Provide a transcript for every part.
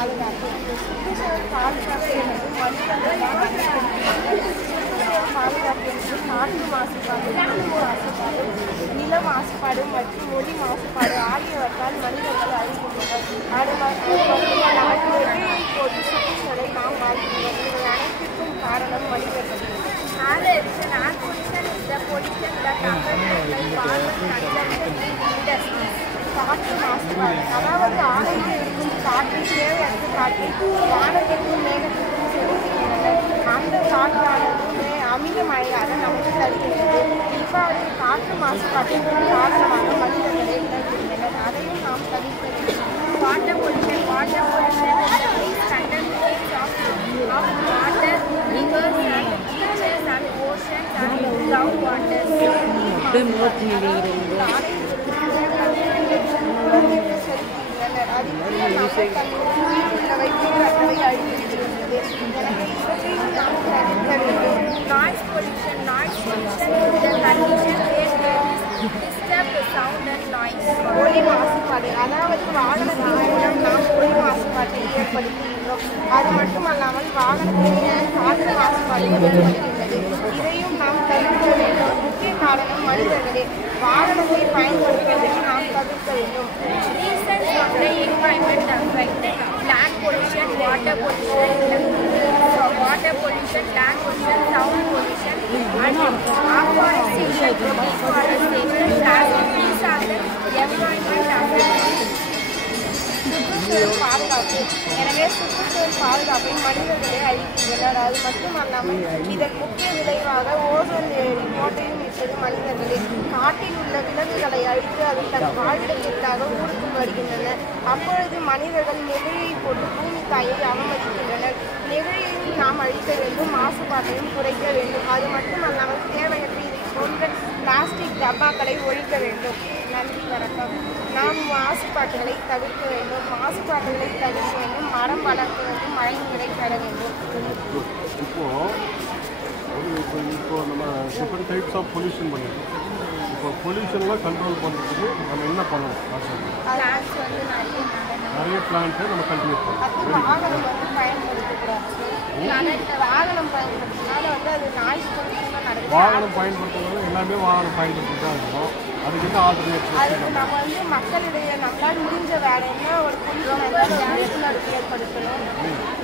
பாதுகாப்பு. சுற்றுச்சூழல் பாதுகாப்பு என்பது மனிதர்களால் சுற்றுச்சூழல் பாதுகாப்பு என்பது காற்று மாசுபாடு, நீர் மாசுபாடு, நில மாசுபாடு மற்றும் ஒலி மாசுபாடு ஆகியவற்றால் மனிதர்கள் அழிகின்றனர். அது மட்டுமல்ல, வெற்றியை போட்டு சுற்றுச்சூழலை நாம் வாழ்கின்றோம். இவை அனைத்திற்கும் காரணம் மனிதர்கள். Air pollution is the pollution that occurs by carbon consumption in industries. காற்று மாசுபாடு, அதாவது ஆலையில் இருக்கும் காற்றை தேவையற்ற காற்றை வானத்திற்கும் மேகத்திற்கும் செலுத்துகின்றனர். அந்த காற்றானது அமில மழையாக நமக்கு தருகிறது. இவ்வாறு காற்று மாசுபாட்டிற்கு காரணமாக மனிதர்களே உணர்கின்றனர். அதையும் நாம் தவிர்க்க வேண்டும். Water pollution is the contamination of water, rivers and beaches and oceans and groundwaters. Noise pollution is the condition where there is disturbed sound and noise. ஒலி மாசுபாடு, அதாவது வாகனத்தின் மூலம் நாம் ஒலி மாசுபாட்டை ஏற்படுத்துகின்றோம். அது மட்டுமல்லாமல் வாகனத்தின் காற்று மாசுபாடு ஏற்படுகின்றது. இதையும் நாம் தவிர்க்க வேண்டும். முக்கிய காரணம் மனிதர்களே. வாகனத்தை பயன்படுத்துவதை நாம் தவிர்க்க வேண்டும். Reasons of the environment affect land pollution, water pollution, land pollution, sound pollution, and afforestation, deforestation, plastic. These are the environment affects. சுற்றுச்சூழல் பாதுகாப்பு. எனவே சுற்றுச்சூழல் பாதுகாப்பை மனிதர்களே அளிக்கின்றனர். அது மட்டுமல்லாமல் இதன் முக்கிய விளைவாக ஓசோன் கோட்டையும் இட்டது மனிதர்களே. காட்டில் உள்ள விலங்குகளை அழித்து அதை தன் வாழ்விடத்திற்காக ஊருக்கு வருகின்றனர். அப்பொழுது மனிதர்கள் நெகிழியை போட்டு பூமி தாயை அவமதிக்கின்றனர். நெகிழியையும் நாம் அழிக்க வேண்டும், மாசுபாட்டையும் குறைக்க வேண்டும். அது மட்டுமல்லாமல் தேவையற்ற இதை போன்ற பிளாஸ்டிக் டப்பாக்களை ஒழிக்க வேண்டும். நன்றி, வணக்கம். நாம் மாசுபாடுகளை தவிர்க்க வேண்டும். மரம் வளர்க்க வேண்டும், மழைநீரை பெற வேண்டும். இப்போ நம்ம டிஃப்ரெண்ட் டைப்ஸ் ஆஃப் பொல்யூஷன் பண்ணிருக்கோம். இப்போ பொல்யூஷன்லாம் கண்ட்ரோல் பண்ணுறதுக்கு நம்ம என்ன பண்ணணும்? பிளான்ஸ் வந்து நிறைய பிளான்ட்டை நம்ம கல்டிவேட் பண்ணணும். வாகனம் வந்து பயன்படுத்தக்கூடாது. வாகனம் பயன்படுத்தினால வந்து அது நாய்ஸ் பொல்யூஷன் தான் நடக்குது. வாகனம் பயன்படுத்துறதுனால எல்லாமே வாகனம் பயன்படுத்திட்டு தான் இருக்கணும். அதுக்கு என்ன ஆல்டர்னேட்டிவ்? அதுக்கு நம்ம வந்து மக்களிடையே நம்மளால் முடிஞ்ச வேலைன்னா ஒரு விழிப்புணர்வு ஏற்படுத்தணும்.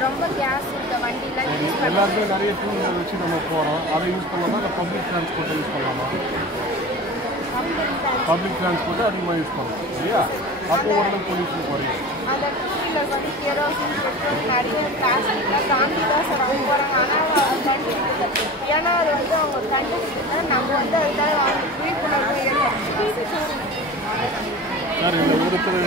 ரொம்ப கேஸ் இந்த வண்டிலாம் யூஸ் பண்ண எல்லாருமே நிறைய டூவீலர் வச்சு நம்ம போகிறோம். அதை யூஸ் பண்ணலாமா? இல்லை பப்ளிக் டிரான்ஸ்போர்ட்டை யூஸ் பண்ணலாமா? பப்ளிக் டிரான்ஸ்போர்ட்டை அதிகமாக யூஸ் பண்ணலாம் இல்லையா? அப்போ உடனே பொல்யூஷன் குறையும். அந்த டூவீலர் வந்து கேரோசின், பெட்ரோல், நிறைய பிளாஸ்டிக்லாம் தாண்டி தான் சார் அவங்க போகிறாங்க. ஆனால் அது கண்டுபிடிக்கல. ஏன்னா அது வந்து அவங்க கண்டுபிடிக்கல. நம்ம வந்து அதுக்காக விழிப்புணர்வு ஏற்படுத்தணும். சார், இந்த ஒருத்தர்